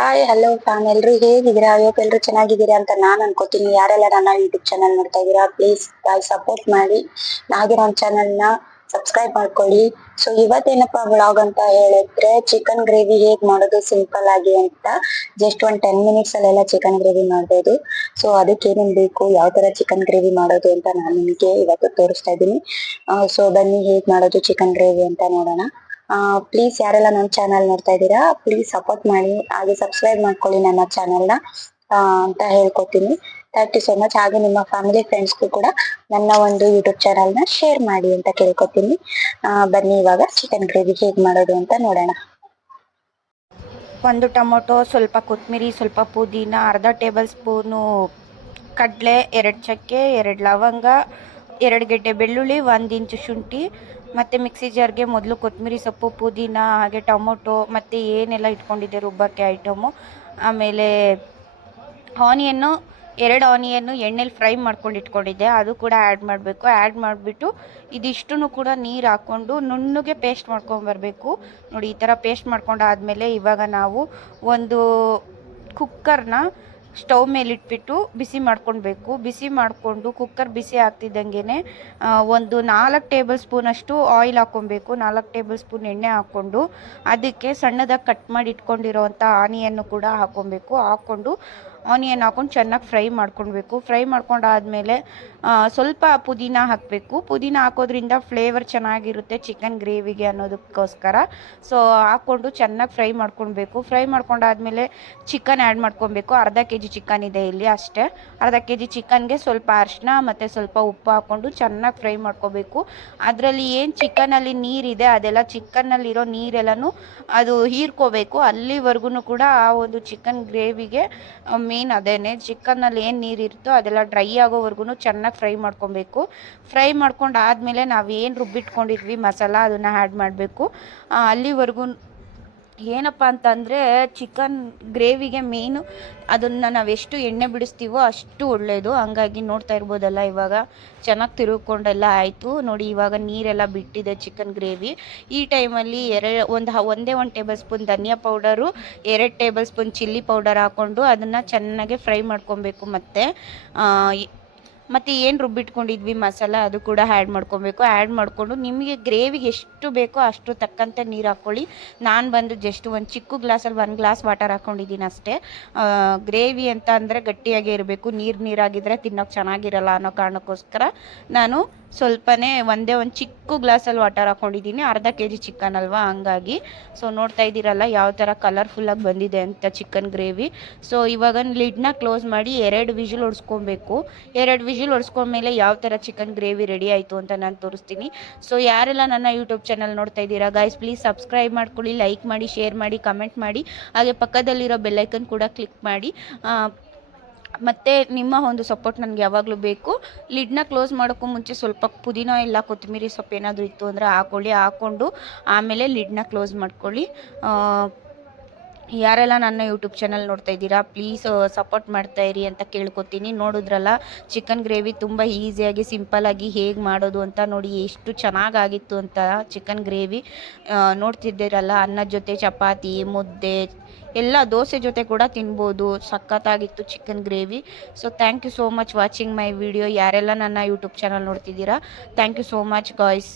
Hi hello fan ಎಲ್ರು ಹೇಗಿದ್ದೀರಾ? ಅಯ್ಯೋಕ್ ಎಲ್ರು ಚೆನ್ನಾಗಿದ್ದೀರಾ ಅಂತ ನಾನು ಅನ್ಕೋತೀನಿ. ಯಾರೆಲ್ಲ ನನ್ನ ಯೂಟ್ಯೂಬ್ ಚಾನಲ್ ನೋಡ್ತಾ ಇದ್ದೀರಾ ಪ್ಲೀಸ್ ಬಾಯ್ ಸಪೋರ್ಟ್ ಮಾಡಿ. ನಾಗಿರೋನ್ ಚಾನಲ್ನ ಸಬ್ಸ್ಕ್ರೈಬ್ ಮಾಡ್ಕೊಳ್ಳಿ. ಸೊ ಇವತ್ತೇನಪ್ಪ ವ್ಲಾಗ್ ಅಂತ ಹೇಳಿದ್ರೆ ಚಿಕನ್ ಗ್ರೇವಿ ಹೇಗ್ ಮಾಡೋದು ಸಿಂಪಲ್ ಆಗಿ ಅಂತ ಜಸ್ಟ್ ಒಂದ್ ಟೆನ್ ಮಿನಿಟ್ಸ್ ಅಲ್ಲೆಲ್ಲ ಚಿಕನ್ ಗ್ರೇವಿ ಮಾಡ್ಬೋದು. ಸೊ ಅದಕ್ಕೆ ಏನೇನ್ ಬೇಕು, ಯಾವ ತರ ಚಿಕನ್ ಗ್ರೇವಿ ಮಾಡೋದು ಅಂತ ನಾನು ನಿಮ್ಗೆ ಇವತ್ತು ತೋರಿಸ್ತಾ ಇದ್ದೀನಿ. ಸೊ ಬನ್ನಿ ಹೇಗ್ ಮಾಡೋದು ಚಿಕನ್ ಗ್ರೇವಿ ಅಂತ ನೋಡೋಣ. ಪ್ಲೀಸ್ ಯಾರೆಲ್ಲ ನನ್ನ ಚಾನಲ್ ನೋಡ್ತಾ ಇದ್ದೀರಾ ಪ್ಲೀಸ್ ಸಪೋರ್ಟ್ ಮಾಡಿ, ಹಾಗೆ ಸಬ್ಸ್ಕ್ರೈಬ್ ಮಾಡ್ಕೊಳ್ಳಿ ನನ್ನ ಚಾನಲ್ನ ಅಂತ ಹೇಳ್ಕೊತೀನಿ ಥ್ಯಾಂಕ್ ಯು ಸೋ ಮಚ್ ಹಾಗೆ ನಿಮ್ಮ ಫ್ಯಾಮಿಲಿ ಫ್ರೆಂಡ್ಸ್ಗೂ ಕೂಡ ನನ್ನ ಒಂದು ಯೂಟ್ಯೂಬ್ ಚಾನಲ್ನ ಶೇರ್ ಮಾಡಿ ಅಂತ ಕೇಳ್ಕೊತೀನಿ ಬನ್ನಿ ಇವಾಗ ಚಿಕನ್ ಗ್ರೇವಿ ಹೇಗೆ ಮಾಡೋದು ಅಂತ ನೋಡೋಣ. ಒಂದು ಟೊಮೊಟೊ, ಸ್ವಲ್ಪ ಕೊತ್ತಂಬರಿ ಸ್ವಲ್ಪ ಪುದೀನ, ಅರ್ಧ ಟೇಬಲ್ ಸ್ಪೂನು ಕಡಲೆ, ಎರಡು ಚಕ್ಕೆ, ಎರಡು ಲವಂಗ, ಎರಡು ಗೆಡ್ಡೆ ಬೆಳ್ಳುಳ್ಳಿ, ಒಂದು ಇಂಚು ಶುಂಠಿ ಮತ್ತು ಮಿಕ್ಸಿ ಜಾರ್ಗೆ ಮೊದಲು ಕೊತ್ತಂಬರಿ ಸೊಪ್ಪು, ಪುದೀನ, ಹಾಗೆ ಟೊಮೊಟೊ, ಮತ್ತು ಏನೆಲ್ಲ ಇಟ್ಕೊಂಡಿದ್ದೆ ರುಬ್ಬಕ್ಕೆ ಐಟಮು. ಆಮೇಲೆ ಆನಿಯನ್ನು, ಎರಡು ಆನಿಯನ್ನು ಎಣ್ಣೆಲಿ ಫ್ರೈ ಮಾಡ್ಕೊಂಡು ಇಟ್ಕೊಂಡಿದ್ದೆ. ಅದು ಕೂಡ ಆ್ಯಡ್ ಮಾಡಬೇಕು. ಆ್ಯಡ್ ಮಾಡಿಬಿಟ್ಟು ಇದಿಷ್ಟು ಕೂಡ ನೀರು ಹಾಕ್ಕೊಂಡು ನುಣ್ಣಗೆ ಪೇಸ್ಟ್ ಮಾಡ್ಕೊಂಬರ್ಬೇಕು ನೋಡಿ, ಈ ಥರ ಪೇಸ್ಟ್ ಮಾಡ್ಕೊಂಡಾದ್ಮೇಲೆ ಇವಾಗ ನಾವು ಒಂದು ಕುಕ್ಕರ್ನ ಸ್ಟವ್ ಮೇಲೆ ಇಟ್ಬಿಟ್ಟು ಬಿಸಿ ಮಾಡ್ಕೊಳ್ಬೇಕು. ಬಿಸಿ ಮಾಡಿಕೊಂಡು ಕುಕ್ಕರ್ ಬಿಸಿ ಆಗ್ತಿದ್ದಂಗೆ ಒಂದು ನಾಲ್ಕು ಟೇಬಲ್ ಸ್ಪೂನಷ್ಟು ಆಯಿಲ್ ಹಾಕ್ಕೊಬೇಕು ನಾಲ್ಕು ಟೇಬಲ್ ಸ್ಪೂನ್ ಎಣ್ಣೆ ಹಾಕ್ಕೊಂಡು ಅದಕ್ಕೆ ಸಣ್ಣದಾಗಿ ಕಟ್ ಮಾಡಿ ಇಟ್ಕೊಂಡಿರೋವಂಥ ಆನಿಯನ್ನು ಕೂಡ ಹಾಕ್ಕೊಬೇಕು ಹಾಕ್ಕೊಂಡು ಆನಿಯನ್ ಹಾಕೊಂಡು ಚೆನ್ನಾಗಿ ಫ್ರೈ ಮಾಡ್ಕೊಳ್ಬೇಕು. ಫ್ರೈ ಮಾಡ್ಕೊಂಡಾದ್ಮೇಲೆ ಸ್ವಲ್ಪ ಪುದೀನ ಹಾಕಬೇಕು. ಪುದೀನ ಹಾಕೋದ್ರಿಂದ ಫ್ಲೇವರ್ ಚೆನ್ನಾಗಿರುತ್ತೆ ಚಿಕನ್ ಗ್ರೇವಿಗೆ ಅನ್ನೋದಕ್ಕೋಸ್ಕರ. ಸೊ ಹಾಕ್ಕೊಂಡು ಚೆನ್ನಾಗಿ ಫ್ರೈ ಮಾಡ್ಕೊಳ್ಬೇಕು. ಫ್ರೈ ಮಾಡ್ಕೊಂಡಾದ್ಮೇಲೆ ಚಿಕನ್ ಆ್ಯಡ್ ಮಾಡ್ಕೊಬೇಕು ಅರ್ಧ ಕೆ ಜಿ ಚಿಕನ್ ಇದೆ ಇಲ್ಲಿ ಅಷ್ಟೇ. ಅರ್ಧ ಕೆ ಜಿ ಚಿಕನ್ಗೆ ಸ್ವಲ್ಪ ಅರಿಶಿನ ಮತ್ತು ಸ್ವಲ್ಪ ಉಪ್ಪು ಹಾಕ್ಕೊಂಡು ಚೆನ್ನಾಗಿ ಫ್ರೈ ಮಾಡ್ಕೋಬೇಕು ಅದರಲ್ಲಿ ಏನು ಚಿಕನಲ್ಲಿ ನೀರಿದೆ, ಅದೆಲ್ಲ ಚಿಕನ್ನಲ್ಲಿರೋ ನೀರೆಲ್ಲನೂ ಅದು ಹೀರ್ಕೋಬೇಕು ಅಲ್ಲಿವರೆಗೂ ಕೂಡ ಆ ಒಂದು ಚಿಕನ್ ಗ್ರೇವಿಗೆ ಮೇನ್ ಅದೇನೆ ಚಿಕನ್ನಲ್ಲಿ ಏನು ನೀರಿರುತ್ತೋ ಅದೆಲ್ಲ ಡ್ರೈ ಆಗೋವರೆಗೂ ಚೆನ್ನಾಗಿ ಫ್ರೈ ಮಾಡ್ಕೊಬೇಕು. ಫ್ರೈ ಮಾಡ್ಕೊಂಡು ಆದಮೇಲೆ ನಾವೇನು ರುಬ್ಬಿಟ್ಕೊಂಡಿದ್ವಿ ಮಸಾಲ, ಅದನ್ನು ಆ್ಯಡ್ ಮಾಡಬೇಕು. ಅಲ್ಲಿವರೆಗೂ ಏನಪ್ಪ ಅಂತಂದರೆ ಚಿಕನ್ ಗ್ರೇವಿಗೆ ಮೇಯ್ನು ಅದನ್ನು ನಾವು ಎಷ್ಟು ಎಣ್ಣೆ ಬಿಡಿಸ್ತೀವೋ ಅಷ್ಟು ಒಳ್ಳೆಯದು ಹಂಗಾಗಿ ನೋಡ್ತಾ ಇರ್ಬೋದಲ್ಲ ಇವಾಗ. ಚೆನ್ನಾಗಿ ತಿರುಗ್ಕೊಂಡೆಲ್ಲ ಆಯಿತು. ನೋಡಿ, ಇವಾಗ ನೀರೆಲ್ಲ ಬಿಟ್ಟಿದೆ ಚಿಕನ್ ಗ್ರೇವಿ. ಈ ಟೈಮಲ್ಲಿ ಎರಡು, ಒಂದು ಒಂದೇ ಒಂದು ಟೇಬಲ್ ಸ್ಪೂನ್ ಧನಿಯಾ ಪೌಡರು, ಎರಡು ಟೇಬಲ್ ಸ್ಪೂನ್ ಚಿಲ್ಲಿ ಪೌಡರ್ ಹಾಕ್ಕೊಂಡು ಅದನ್ನು ಚೆನ್ನಾಗಿ ಫ್ರೈ ಮಾಡ್ಕೊಬೇಕು ಮತ್ತು. ಮತ್ತು ಏನು ರುಬ್ಬಿಟ್ಕೊಂಡಿದ್ವಿ ಮಸಾಲ ಅದು ಕೂಡ ಆ್ಯಡ್ ಮಾಡ್ಕೊಬೇಕು. ಆ್ಯಡ್ ಮಾಡಿಕೊಂಡು ನಿಮಗೆ ಗ್ರೇವಿಗೆ ಎಷ್ಟು ಬೇಕೋ ಅಷ್ಟು ತಕ್ಕಂತೆ ನೀರು ಹಾಕ್ಕೊಳ್ಳಿ ನಾನು ಬಂದು ಜಸ್ಟ್ ಒಂದು ಚಿಕ್ಕ ಗ್ಲಾಸಲ್ಲಿ ಒಂದು ಗ್ಲಾಸ್ ವಾಟರ್ ಹಾಕ್ಕೊಂಡಿದ್ದೀನಿ ಅಷ್ಟೇ. ಗ್ರೇವಿ ಅಂತ ಅಂದರೆ ಗಟ್ಟಿಯಾಗೇ ಇರಬೇಕು. ನೀರು ನೀರಾಗಿದ್ದರೆ ತಿನ್ನೋಕೆ ಚೆನ್ನಾಗಿರಲ್ಲ ಅನ್ನೋ ಕಾರಣಕ್ಕೋಸ್ಕರ ನಾನು ಸ್ವಲ್ಪನೇ ಒಂದೇ ಒಂದು ಚಿಕ್ಕ ಗ್ಲಾಸಲ್ಲಿ ವಾಟರ್ ಹಾಕ್ಕೊಂಡಿದ್ದೀನಿ ಅರ್ಧ ಕೆ ಜಿ ಚಿಕನ್ ಅಲ್ವಾ? ಹಂಗಾಗಿ. ಸೊ ನೋಡ್ತಾ ಇದ್ದೀರಲ್ಲ ಯಾವ ಥರ ಕಲರ್ಫುಲ್ಲಾಗಿ ಬಂದಿದೆ ಅಂತ ಚಿಕನ್ ಗ್ರೇವಿ ಸೊ ಇವಾಗ ಲಿಡ್ನ ಕ್ಲೋಸ್ ಮಾಡಿ ಎರಡು ವಿಜಿಲ್ ಹೊಡ್ಸ್ಕೊಬೇಕು ಎರಡು ವಿಜಿಲ್ ಹೊಡ್ಸ್ಕೊಂಡ್ಮೇಲೆ ಯಾವ ಥರ ಚಿಕನ್ ಗ್ರೇವಿ ರೆಡಿ ಆಯಿತು ಅಂತ ನಾನು ತೋರಿಸ್ತೀನಿ. ಸೊ ಯಾರೆಲ್ಲ ನನ್ನ ಯೂಟ್ಯೂಬ್ ಚಾನಲ್ ನೋಡ್ತಾ ಇದ್ದೀರಾ ಗಾಯ್ಸ್ ಪ್ಲೀಸ್ ಸಬ್ಸ್ಕ್ರೈಬ್ ಮಾಡ್ಕೊಳ್ಳಿ ಲೈಕ್ ಮಾಡಿ ಶೇರ್ ಮಾಡಿ ಕಮೆಂಟ್ ಮಾಡಿ. ಹಾಗೆ ಪಕ್ಕದಲ್ಲಿರೋ ಬೆಲ್ಲೈಕನ್ ಕೂಡ ಕ್ಲಿಕ್ ಮಾಡಿ. ಮತ್ತು ನಿಮ್ಮ ಒಂದು ಸಪೋರ್ಟ್ ನನಗೆ ಯಾವಾಗಲೂ ಬೇಕು. ಲಿಡ್ನ ಕ್ಲೋಸ್ ಮಾಡೋಕ್ಕೂ ಮುಂಚೆ ಸ್ವಲ್ಪ ಪುದೀನ ಇಲ್ಲ ಕೊತ್ತಂಬರಿ ಸೊಪ್ಪು ಏನಾದರೂ ಇತ್ತು ಅಂದರೆ ಹಾಕೊಳ್ಳಿ, ಹಾಕ್ಕೊಂಡು ಆಮೇಲೆ ಲಿಡ್ನ ಕ್ಲೋಸ್ ಮಾಡ್ಕೊಳ್ಳಿ. ಯಾರೆಲ್ಲ ನನ್ನ ಯೂಟ್ಯೂಬ್ ಚಾನಲ್ ನೋಡ್ತಾ ಇದ್ದೀರಾ ಪ್ಲೀಸ್ ಸಪೋರ್ಟ್ ಮಾಡ್ತಾ ಇರಿ ಅಂತ ಕೇಳ್ಕೊತೀನಿ. ನೋಡಿದ್ರಲ್ಲ ಚಿಕನ್ ಗ್ರೇವಿ ತುಂಬ ಈಸಿಯಾಗಿ ಸಿಂಪಲ್ಲಾಗಿ ಹೇಗೆ ಮಾಡೋದು ಅಂತ ನೋಡಿ ಎಷ್ಟು ಚೆನ್ನಾಗಾಗಿತ್ತು ಅಂತ ಚಿಕನ್ ಗ್ರೇವಿ ನೋಡ್ತಿದ್ದೀರಲ್ಲ ಅನ್ನದ ಜೊತೆ ಚಪಾತಿ, ಮುದ್ದೆ, ಎಲ್ಲ ದೋಸೆ ಜೊತೆ ಕೂಡ ತಿನ್ಬೋದು. ಸಖತ್ತಾಗಿತ್ತು chicken gravy so thank you so much watching my video ಯಾರೆಲ್ಲ ನನ್ನ ಯೂಟ್ಯೂಬ್ ಚಾನಲ್ ನೋಡ್ತಿದ್ದೀರಾ thank you so much guys